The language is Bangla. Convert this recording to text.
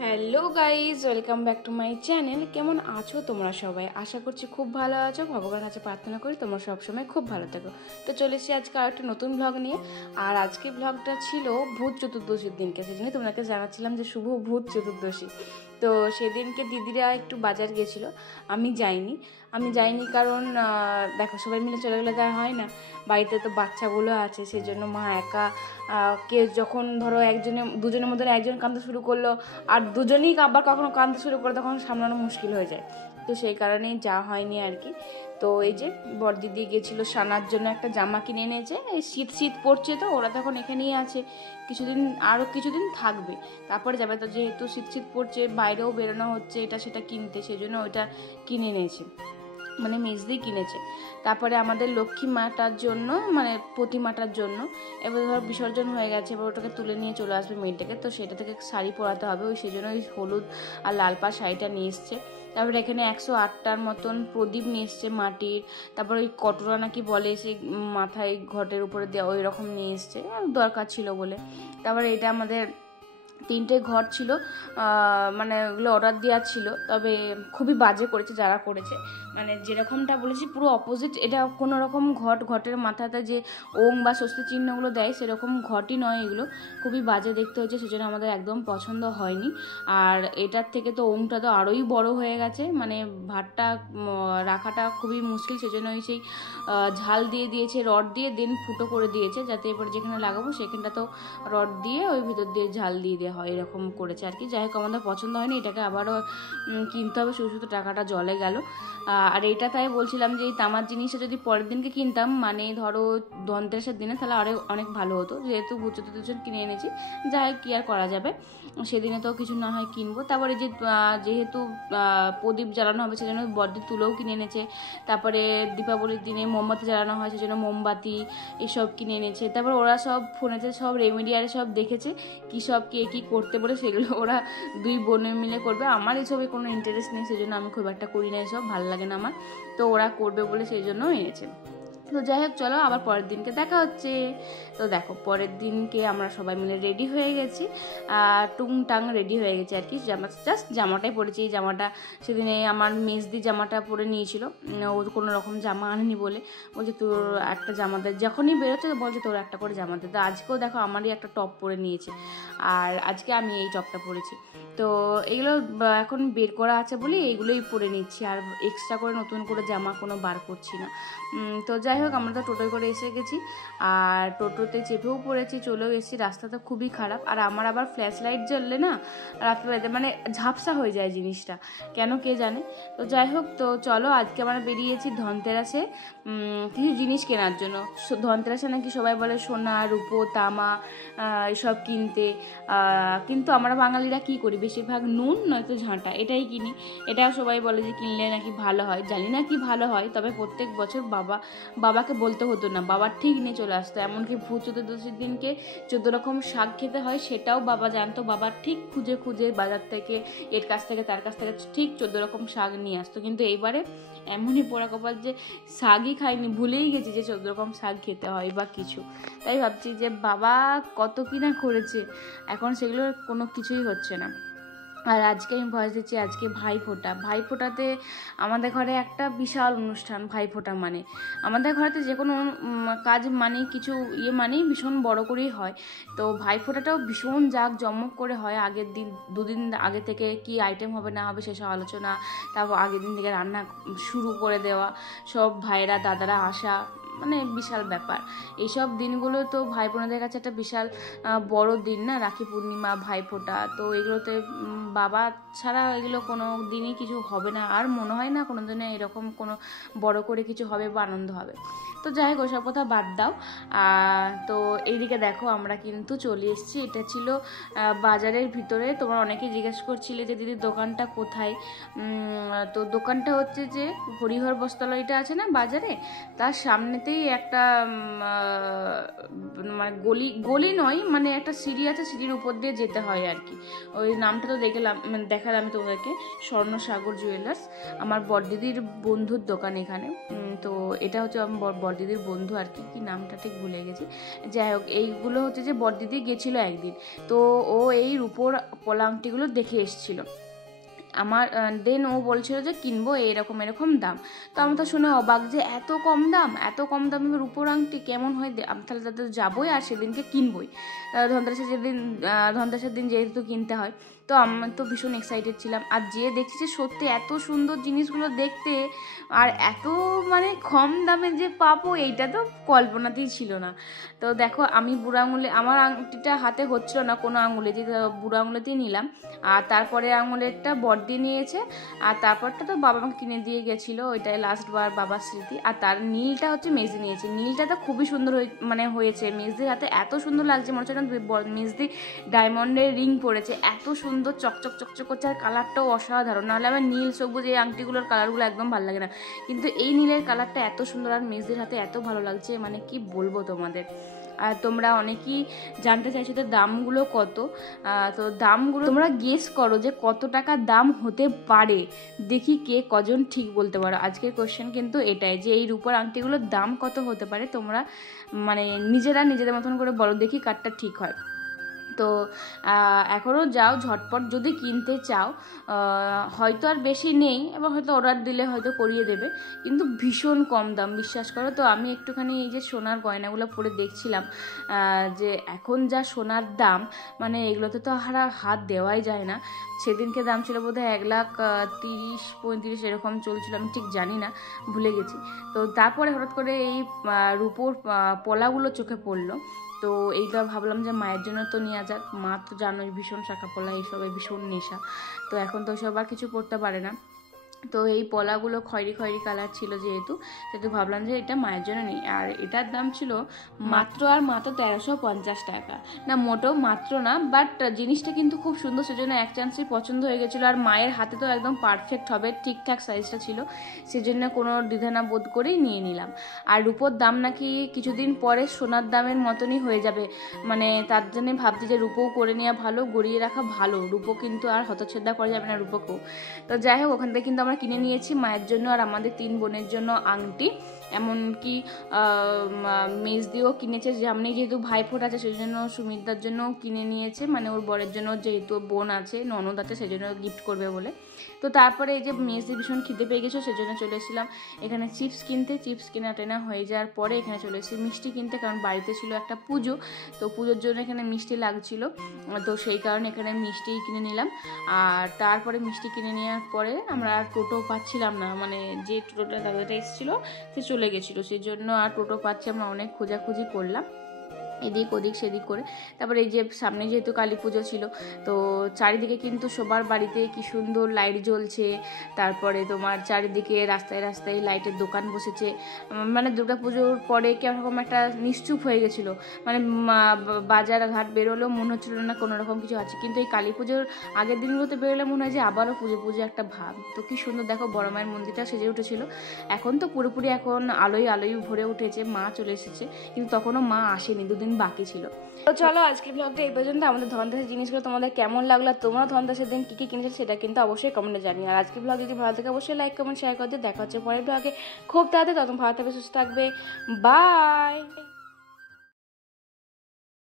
Hello guys, welcome back to my channel. কেমন আছো তোমরা সবাই? আশা করছি খুব ভালো আছো। ভগবানের কাছে প্রার্থনা করি তোমরা সবসময় খুব ভালো থাকো। তো চলে এসেছি আজকে আর একটা নতুন ব্লগ নিয়ে। আর আজকে ব্লগটা ছিল ভূত চতুর্দশীর দিনকে, সেই জন্যই তোমাকে জানাচ্ছিলাম যে শুভ ভূত চতুর্দশী। তো সেদিনকে দিদিরা একটু বাজার গেছিলো, আমি যাইনি কারণ দেখো সবাই মিলে চলে গেলে তার হয় না, বাড়িতে তো বাচ্চাগুলো আছে, সেই জন্য মা একা কে যখন ধরো দুজনের মধ্যে একজন কাঁদতে শুরু করলো আর দুজনেই আবার কখনো কাঁদতে শুরু করে, তখন সামলানো মুশকিল হয়ে যায়। তো সেই কারণেই যাওয়া হয়নি আর কি। তো এই যে বড়দিদি গেছিলো সানার জন্য একটা জামা কিনে এনেছে। এই শীত শীত পড়ছে, তো ওরা তখন এখানেই আছে, আরও কিছুদিন থাকবে, তারপরে যাবে। তো যেহেতু শীত শীত পড়ছে, বাইরেও বেরোনো হচ্ছে এটা সেটা কিনতে, সেই জন্য ওইটা কিনে এনেছে, মানে মেজদি কিনেছে। তারপরে আমাদের লক্ষ্মী মাটার জন্য, মানে প্রতিমাটার জন্য, এবার ধর বিসর্জন হয়ে গেছে, এবার ওটাকে তুলে নিয়ে চলে আসবে মেয়েটাকে, তো সেটা থেকে শাড়ি পরাতে হবে, ওই সেই জন্য ওই হলুদ আর লাল পাড় শাড়িটা নিয়ে এসছে। তারপরে এখানে 108টার মতন প্রদীপ নিয়ে এসছে মাটির। তারপর ওই কটোরা নাকি বলে, সেই মাথায় ঘটের উপরে দেওয়া, ওই রকম নিয়ে এসছে, দরকার ছিল বলে। তারপরে এটা আমাদের 3টে ঘর ছিল, মানে ওগুলো অর্ডার দেওয়া ছিল, তবে খুবই বাজে করেছে যারা করেছে, মানে যেরকমটা বলেছি পুরো অপোজিট। এটা কোনো রকম ঘটের মাথাতে যে ওং বা স্বস্তি চিহ্নগুলো দেয় সেরকম ঘটই নয়, এগুলো খুবই বাজে দেখতে হচ্ছে, সেজন্য আমাদের একদম পছন্দ হয়নি। আর এটার থেকে তো ওংটা তো আরোই বড় হয়ে গেছে, মানে ভাতটা রাখাটা খুবই মুশকিল, সেজন্য ওই সেই ঝাল দিয়ে দিয়েছে, রড দিয়ে দেন ফুটো করে দিয়েছে, যাতে এবার যেখানে লাগাবো সেখানটা তো রড দিয়ে ওই ভিতর দিয়ে ঝাল দিয়ে দেওয়া হয়, এরকম করেছে আর কি। যাই হোক, আমাদের পছন্দ হয়নি, এটাকে আবারও কিনতে হবে, শুধু শুধু টাকাটা জলে গেল। আর এটা তাই বলছিলাম যে এই তামার জিনিসটা যদি পরের দিনকে কিনতাম, মানে ধরো ধনতেরাসের দিনে, তাহলে আরও অনেক ভালো হতো। যেহেতু ভূত চতুর্দশী কিনে এনেছি, যাই হোক কি আর করা যাবে, সেদিনে তো কিছু না হয় কিনবো। তারপরে যেহেতু প্রদীপ জ্বালানো হবে, সেজন্য বড়দি তুলোও কিনে এনেছে। তারপরে দীপাবলির দিনে মোমবাতি জ্বালানো হয়, সেজন্য মোমবাতি এসব কিনে এনেছে। তারপর ওরা সব ফোনেতে সব রেমেডিয়ারে সব দেখেছে কী সব কে কী করতে বলে, সেগুলো ওরা দুই বোনে মিলে করবে। আমার এসবে কোনো ইন্টারেস্ট নেই, সেজন্য আমি খুব একটা করি না, এসব ভালো লাগে না আমার। তো ওরা করবে বলে সেই জন্য এনেছে। তো যাই হোক, চলো আবার পরের দিনকে দেখা হচ্ছে। তো দেখো, পরের দিনকে আমরা সবাই মিলে রেডি হয়ে গেছি, টুংটাং রেডি হয়ে গেছি আর কি। জাস্ট জামাটাই পরেছি, এই জামাটা সেদিনে আমার মেজদি জামাটা পরে নিয়েছিল, ও কোনো রকম জামা আনেনি বলে বলছে তোর একটা জামা দে, যখনই বেরোচ্ছে বলছে তোর একটা করে জামা দে। তো আজকেও দেখো আমারই একটা টপ পরে নিয়েছে, আর আজকে আমি এই টপটা পরেছি। তো এগুলো এখন বের করা আছে বলে এইগুলোই পরে নিচ্ছি, আর এক্সট্রা করে নতুন করে জামা কোনো বার করছি না। তো যাই হোক, আমরা তো টোটোয় করে এসে গেছি, আর টোটোতে চেপেও পড়েছি, চলেও এসেছি। রাস্তা তো খুবই খারাপ, আর আমার আবার ফ্ল্যাশ লাইট জ্বললে না রাত্রিবেলাতে মানে ঝাপসা হয়ে যায় জিনিসটা, কেন কে জানে। তো যাই হোক, তো চলো আজকে আমরা বেরিয়েছি ধনতেরাসে কিছু জিনিস কেনার জন্য। ধনতেরাসে নাকি সবাই বলে সোনা রূপো তামা এসব কিনতে, কিন্তু আমরা বাঙালিরা কী করি, বেশিরভাগ নুন নয়তো ঝাঁটা এটাই কিনি। এটাও সবাই বলে যে কিনলে নাকি ভালো হয়, জানি না কি ভালো হয়, তবে প্রত্যেক বছর বাবাকে বলতে হতো না, বাবার ঠিক নিয়ে চলে আসতো। এমনকি ভূত চতুর্দশীর দিনকে 14 রকম শাক খেতে হয়, সেটাও বাবা জানতো, বাবার ঠিক খুঁজে খুঁজে বাজার থেকে এর কাছ থেকে তার কাছ থেকে ঠিক 14 রকম শাক নিয়ে আসতো। কিন্তু এইবারে এমনই পোড়া কপাল যে শাকই খাইনি, ভুলেই গেছি যে 14 রকম শাক খেতে হয় বা কিছু। তাই ভাবছি যে বাবা কত কিনা করেছে, এখন সেগুলোর কোনো কিছুই হচ্ছে না। আর আজকে আমি ভয়েস দিচ্ছি, আজকে ভাইফোঁটাতে আমাদের ঘরে একটা বিশাল অনুষ্ঠান। ভাইফোঁটা মানে আমাদের ঘরেতে যে কোনো কাজ মানে কিছু মানেই ভীষণ বড় করেই হয়। তো ভাইফোঁটাটাও ভীষণ জাঁকজমক করে হয়। আগের দিন 2 দিন আগে থেকে কি আইটেম হবে না হবে সেসব আলোচনা, তারপর আগের দিন থেকে রান্না শুরু করে দেওয়া, সব ভাইরা দাদারা আসা, মানে বিশাল ব্যাপার। এইসব দিনগুলো তো ভাই বোনদের কাছে একটা বিশাল বড় দিন না, রাখি পূর্ণিমা, ভাইফোঁটা। তো এগুলোতে বাবা ছাড়া এগুলো কোনো দিনই কিছু হবে না, আর মনে হয় না কোনো দিনে এরকম কোনো বড় করে কিছু হবে বা আনন্দ হবে। তো যাই হোক, ওসব কথা বাদ দাও। তো এইদিকে দেখো আমরা কিন্তু চলে এসেছি, এটা ছিল বাজারের ভিতরে। তোমরা অনেকেই জিজ্ঞেস করছিলে যে দিদির দোকানটা কোথায়। তো দোকানটা হচ্ছে যে হরিহর বস্ত্রালয়টা আছে না বাজারে, তার সামনেতেই একটা মানে গলি নয়, মানে একটা সিঁড়ি আছে, সিঁড়ির উপর দিয়ে যেতে হয় আর কি। ওই নামটা তো দেখালাম আমি তোমাদেরকে, স্বর্ণসাগর জুয়েলার্স, আমার বড়দিদির বন্ধুর দোকান এখানে। তো এটা হচ্ছে আমার বড়দিদির বন্ধু আর কি, কী নামটা ঠিক ভুলে গেছি। যাই হোক, এইগুলো হচ্ছে যে বড়দিদি গেছিলো একদিন, তো ও এই রূপোর পলা আংটিগুলো দেখে এসেছিলো আমার। দেন ও বলছিল যে কিনবো, এরকম এরকম দাম। তো আমি তো শুনে অবাক যে এত কম দাম, এত কম দামে রূপোর আংটি কেমন হয়, আমি তাহলে তাদের যাবোই আর সেদিনকে কিনবই। ধনতেরাসের দিন যেহেতু কিনতে হয়, তো আমি তো ভীষণ এক্সাইটেড ছিলাম। আর যে দেখছি যে সত্যি এত সুন্দর জিনিসগুলো দেখতে, আর এত মানে কম দামে যে পাবো এইটা তো কল্পনাতেই ছিল না। তো দেখো, আমি বুড়ো আঙুলে, আমার আংটিটা হাতে হচ্ছিল না কোনো আঙুলে, যে বুড়ো আঙুলেতেই নিলাম। আর তারপরে আঙুলেরটা বড়দি নিয়েছে, আর তারপরটা তো বাবা আমাকে কিনে দিয়ে গেছিলো, ওইটাই লাস্টবার বাবার স্মৃতি। আর তার নীলটা হচ্ছে মেজদি নিয়েছে। নীলটা তো খুবই সুন্দর হয়েছে, মেজদির হাতে এত সুন্দর লাগছে, মনে হচ্ছে না মেজদি ডায়মন্ডের রিং পরেছে, এত সুন্দর চকচক চকচক করছে। আর কালারটাও অসাধারণ, নাহলে আমার নীল সবুজ এই আংটিগুলোর কালারগুলো একদম ভালো লাগে না, কিন্তু এই নীলের কালারটা এত সুন্দর আর মেজদির হাতে এত ভালো লাগছে, মানে কি বলবো তোমাদের। আর তোমরা অনেকেই জানতে চাইছো তো দামগুলো কত, তো দামগুলো তোমরা গেস করো যে কত টাকা দাম হতে পারে, দেখি কে কজন ঠিক বলতে পারো। আজকের কোশ্চেন কিন্তু এটাই, যে এই রূপার আংটিগুলোর দাম কত হতে পারে, তোমরা মানে নিজেদের মতন করে বলো, দেখি কারটা ঠিক হয়। তো এখনও যাও ঝটপট যদি কিনতে চাও, হয়তো আর বেশি নেই, এবার হয়তো অর্ডার দিলে হয়তো করিয়ে দেবে, কিন্তু ভীষণ কম দাম, বিশ্বাস করো। তো আমি একটুখানি এই যে সোনার গয়নাগুলো পরে দেখছিলাম যে এখন যা সোনার দাম, মানে এগুলোতে তো হাত দেওয়াই যায় না। সেদিনকে দাম ছিল বোধহয় 1,30,35 এরকম চলছিল, আমি ঠিক জানি না, ভুলে গেছি। তো তারপরে হঠাৎ করে এই রূপোর পলাগুলো চোখে পড়লো, তো এইটা ভাবলাম যে মায়ের জন্য তো নেওয়া যাক। মা তো জানোই ভীষণ শাঁখা পলা এইসবে ভীষণ নেশা, তো এখন তো ওইসব আর কিছু করতে পারে না। তো এই পলাগুলো খয়েরি কালার ছিল যেহেতু ভাবলাম যে এটা মায়ের জন্য নিই। আর এটার দাম ছিল মাত্র 1350 টাকা। না, মোটেও মাত্র না, বাট জিনিসটা কিন্তু খুব সুন্দর, সেজন্য এক চান্সই পছন্দ হয়ে গেছিলো। আর মায়ের হাতে তো একদম পারফেক্ট হবে, ঠিকঠাক সাইজটা ছিল, সেজন্য কোনো দ্বিধানা বোধ করেই নিয়ে নিলাম। আর রূপোর দাম নাকি কিছুদিন পরে সোনার দামের মতনই হয়ে যাবে, মানে তার জন্য ভাবছি যে রূপোও করে নেওয়া ভালো, গড়িয়ে রাখা ভালো। রূপো কিন্তু আর হতচ্ছেদা করা যাবে না রূপোকেও। তো যাই হোক, ওখান থেকে কিন্তু আমরা কিনে নিয়েছি মায়ের জন্য আর আমাদের 3 বোনের জন্য আংটি, এমনকি মেজদিও কিনেছে, সামনে যেহেতু ভাইফোঁটা আছে সেই জন্য সুমিতদার জন্য কিনে নিয়েছে, মানে ওর বরের জন্য, যেহেতু বোন আছে, ননদ আছে, সেই জন্য গিফট করবে বলে। তো তারপরে এই যে মেজদি ভীষণ খিদে পেয়ে গেছো, সেজন্য চলে এসেছিলাম এখানে চিপস কিনতে। চিপস কেনা টেনা হয়ে যাওয়ার পরে এখানে চলে এসেছি মিষ্টি কিনতে, কারণ বাড়িতে ছিল একটা পুজো, তো পুজোর জন্য এখানে মিষ্টি লাগছিল, তো সেই কারণে এখানে মিষ্টি কিনে নিলাম। আর তারপরে মিষ্টি কিনে নেওয়ার পরে আমরা আর টোটো পাচ্ছিলাম না, মানে যে টোটোটা দাদাটা এসেছিলো সে চলে গেছিলো, সেই জন্য আর টোটো পাচ্ছি আমরা, অনেক খোঁজাখুঁজি করলাম এদিক ওদিক সেদিক করে। তারপরে এই যে সামনে যেহেতু কালী পুজো ছিল, তো চারিদিকে কিন্তু সবার বাড়িতে কি সুন্দর লাইট জ্বলছে, তারপরে তোমার চারিদিকে রাস্তায় রাস্তায় লাইটের দোকান বসেছে, মানে দুর্গা পুজোর পরে কিরকম একটা নিশ্চুপ হয়ে গেছিলো, মানে বাজার ঘাট বেরোলেও মনে হচ্ছিলো না কোনো রকম কিছু আছে, কিন্তু এই কালী পুজোর আগের দিনগুলোতে বেরোলে মনে হয় যে আবারও পুজো একটা ভাব। তো কি সুন্দর দেখো বড় মায়ের মন্দিরটা সেজে উঠেছিল, এখন তো পুরোপুরি এখন আলোয় ভরে উঠেছে, মা চলে এসেছে, কিন্তু তখনও মা আসেনি, দুদিন বাকি ছিল। তো চলো আজকের ব্লগটা এই পর্যন্ত। আমাদের ধনতেরাসের জিনিসগুলো তোমাদের কেমন লাগলো, তোমরা ধনতেরাসের দিন কী কিনেছো সেটা কিন্তু অবশ্যই কমেন্টে জানিও। আর আজকের ব্লগ যদি ভালো থাকে অবশ্যই লাইক কমেন্ট শেয়ার করে দিয়ে দেখা হচ্ছে পরের ব্লগে খুব তাড়াতাড়ি। তখন ভালো থাকবে, সুস্থ থাকবে, বাই।